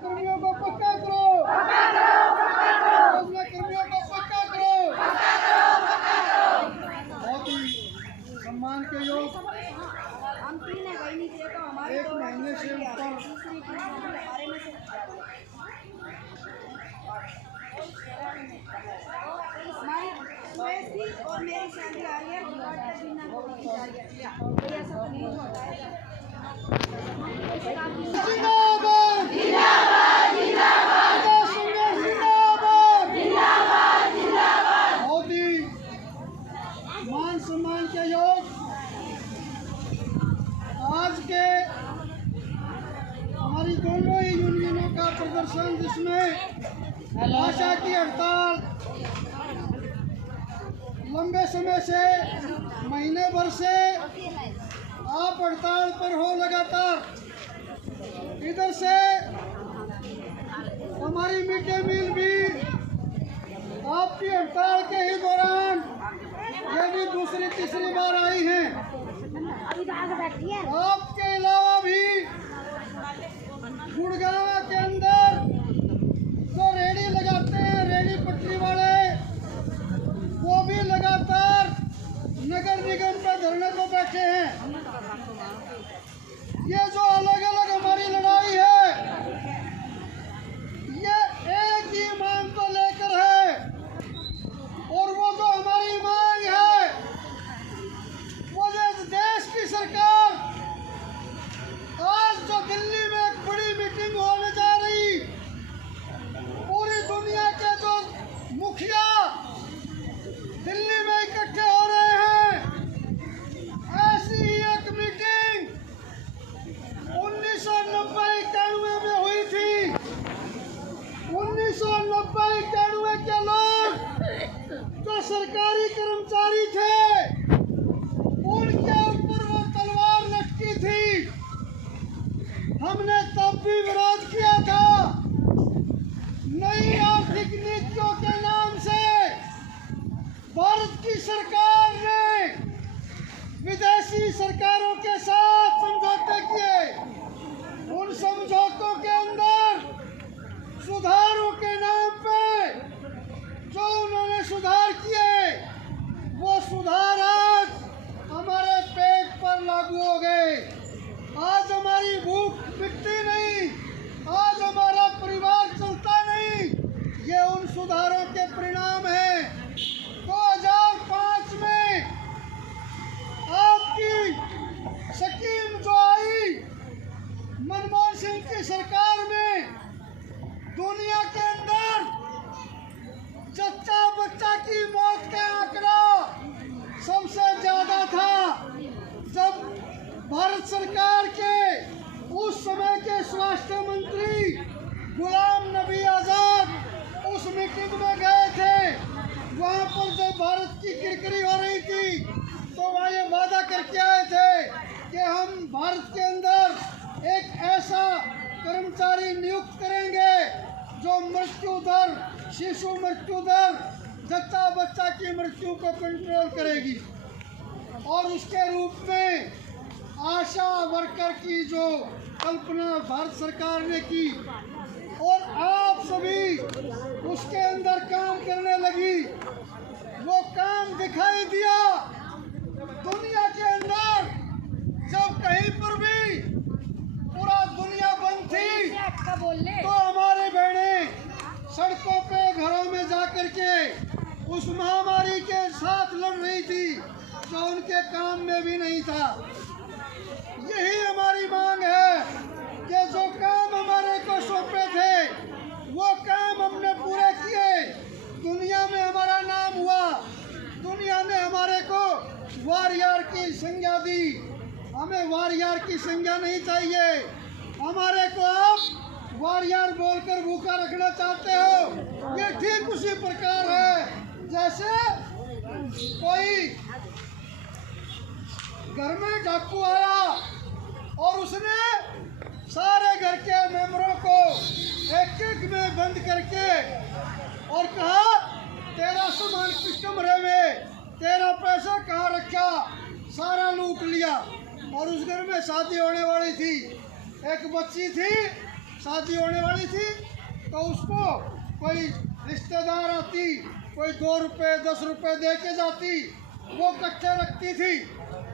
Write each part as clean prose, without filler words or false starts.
कर्मियों को पक्का करो, योजना कर्मियों को पक्का करो। बहुत ही सम्मान के योग एक महीने से ऊपर और मेरी सैलरी आ रही है जिंदाबाद जिंदाबाद जिंदाबाद जिंदाबाद जिंदाबाद। बहुत ही मान सम्मान के योग आज के हमारी दोनों ही यूनियनों का प्रदर्शन, जिसमें आशा की हड़ताल लंबे समय से, महीने भर से आप हड़ताल पर हो लगातार। इधर से हमारी मिड डे मील भी आपकी हड़ताल के ही दौरान ये भी दूसरी तीसरी बार आई हैं। आपके अलावा भी गुड़गांव के अंदर जो रेहड़ी लगाते हैं, रेहड़ी पटरी वाले, वो भी लगातार नगर निगम पे धरने को बैठे हैं। ये जो अलग अलग हमारी लड़ाई है, ये एक ही मांग को लेकर है, और वो जो हमारी मांग है वो देश की सरकार आज जो दिल्ली में एक बड़ी मीटिंग होने जा रही, पूरी दुनिया के जो मुखिया दिल्ली में इकट्ठे हो रहे हैं, ऐसी ही एक मीटिंग 1990-91 में हुई थी। 1990-91 के लोग जो सरकारी कर्मचारी थे, उनके ऊपर वो तलवार लटकी थी। हमने तब भी विरोध किया था। नई आर्थिक नीतियों के नाम से भारत की सरकार ने विदेशी सरकारों के साथ समझौते किए। उन समझौतों के अंदर सुधारों के नाम पे जो उन्होंने सुधार किए, वो सुधार आज हमारे पेट पर लागू हो गए। आज हमारी भूख मिटती नहीं, आज हमारा परिवार चलता नहीं। ये उन सुधारों के परिणाम हैं। 2005 में आपकी स्कीम जो आई मनमोहन सिंह की सरकार में, दुनिया के अंदर जच्चा बच्चा की मौत का आंकड़ा सबसे ज्यादा था। जब भारत सरकार के उस समय के स्वास्थ्य मंत्री गुलाम नबी आजाद उस मीटिंग में गए थे, वहाँ पर जब भारत की किरकिरी हो रही थी, तो वह ये वादा करके आए थे कि हम भारत के अंदर एक ऐसा कर्मचारी नियुक्त करेंगे जो मृत्यु दर, शिशु मृत्यु दर, जच्चा बच्चा की मृत्यु को कंट्रोल करेगी। और उसके रूप में आशा वर्कर की जो कल्पना भारत सरकार ने की, और आप सभी उसके अंदर काम करने लगी। वो काम दिखाई दिया दुनिया के अंदर। जब कहीं पर भी पूरा दुनिया बंद थी, तो हमारे बहनें सड़कों पे, घरों में जाकर के उस महामारी के साथ लड़ रही थी, जो उनके काम में भी नहीं था। यही हमारी मांग है कि जो काम हमारे को सौंपे थे, वो काम हमने पूरे किए। दुनिया में हमारा नाम हुआ, दुनिया ने हमारे को वॉरियर की संज्ञा दी। हमें वॉरियर की संज्ञा नहीं चाहिए। हमारे को आप वॉरियर बोलकर भूखा रखना चाहते हो। ये ठीक उसी प्रकार है जैसे कोई घर में डाकू आया और उसने सारे घर के मेंबरों को एक एक में बंद करके और कहा, तेरा सामान किस कमरे में, तेरा पैसा कहाँ रखा, सारा लूट लिया। और उस घर में शादी होने वाली थी, एक बच्ची थी, शादी होने वाली थी तो उसको कोई रिश्तेदार आती, कोई 2 रुपये 10 रुपये दे के जाती, वो इकट्ठे रखती थी।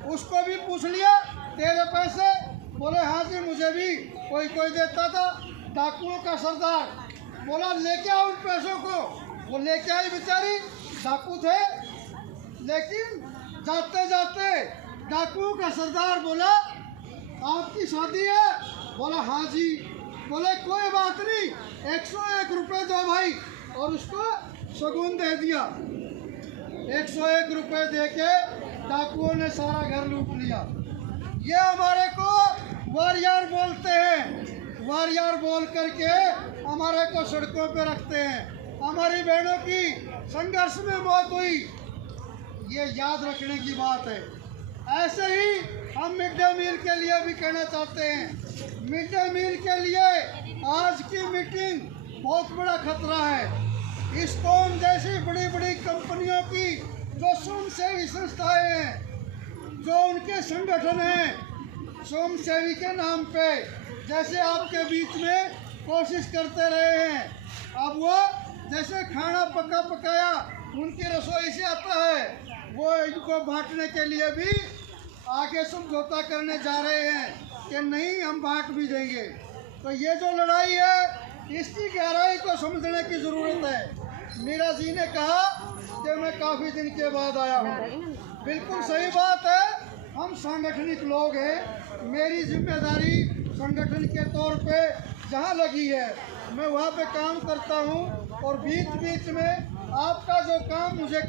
उसको भी पूछ लिया तेरे पैसे, बोले हाँ जी मुझे भी कोई कोई देता था। डाकुओं का सरदार बोला लेके आओ उन पैसों को। वो लेके आई बेचारी, डाकू थे, लेकिन जाते जाते डाकुओं का सरदार बोला आपकी शादी है? बोला हाँ जी। बोले कोई बात नहीं, 101 रुपये दो भाई, और उसको शगुन दे दिया। 101 रुपये दे के डाकुओं ने सारा घर लूट लिया। ये हमारे को वॉरियर बोलते हैं। वॉरियर बोल करके हमारे को सड़कों पे रखते हैं। हमारी बहनों की संघर्ष में मौत हुई, ये याद रखने की बात है। ऐसे ही हम मिड डे मील के लिए भी कहना चाहते हैं। मिड डे मील के लिए आज की मीटिंग बहुत बड़ा खतरा है। इस्कॉन जैसी बड़ी बड़ी कंपनियों की जो स्वयंसेवी संस्थाएं हैं, जो उनके संगठन हैं, स्वयंसेवी के नाम पे जैसे आपके बीच में कोशिश करते रहे हैं, अब वो जैसे खाना पका पकाया उनकी रसोई से आता है, वो इनको बांटने के लिए भी आगे समझौता करने जा रहे हैं कि नहीं हम बांट भी देंगे। तो ये जो लड़ाई है इसकी गहराई को समझने की ज़रूरत है। मीरा जी ने कहा कि मैं काफ़ी दिन के बाद आया हूँ, बिल्कुल सही बात है। हम सांगठनिक लोग हैं, मेरी जिम्मेदारी संगठन के तौर पे जहाँ लगी है मैं वहाँ पे काम करता हूँ, और बीच बीच में आपका जो काम मुझे